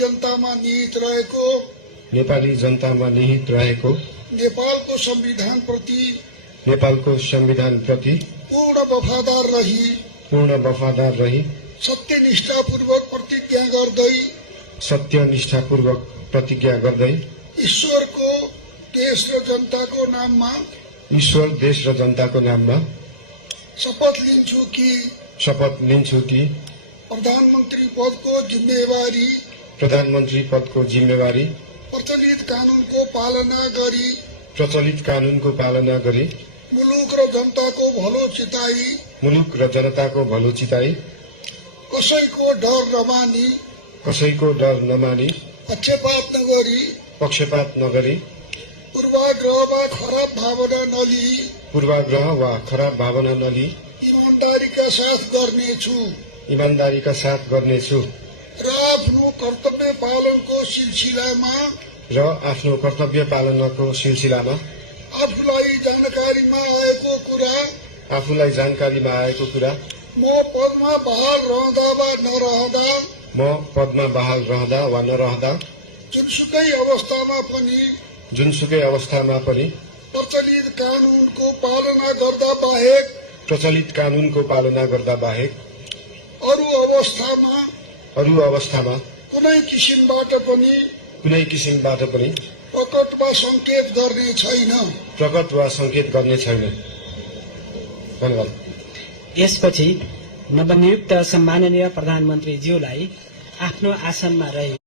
जनतामा निहित रहेको नेपाली जनतामा निहित रहेको नेपालको संविधानप्रति पूर्ण वफादार रही सत्यनिष्ठापूर्वक प्रतिज्ञा गर्दै ईश्वरको देश र जनताको नाममा शपथ लिन्छु कि प्रधानमन्त्री पदको जिम्मेवारी प्रचलित कानूनको पालना गरी मुलुक र जनताको भलो चिताई कसैको डर नमानी पक्षपात नगरी पूर्वाग्रह वा खराब भावना नलिई ईमानदारीका साथ गर्नेछु र आफ्नो कर्तव्य पालनको सिलसिलामा आफूलाई जानकारीमा आएको कुरा म पदमा बहाल रहँदा वा नरहँदा जुनसुकै अवस्थामा पनि प्रचलित कानूनको पालना गर्दा बाहेक अरू अवस्थामा कुनै किसिमबाट पनि प्रकट वा संकेत गर्ने छैन। धन्यवाद। यसपछि नवनियुक्त सम्माननीय प्रधानमन्त्रीज्यूलाई आफ्नो आसनमा रही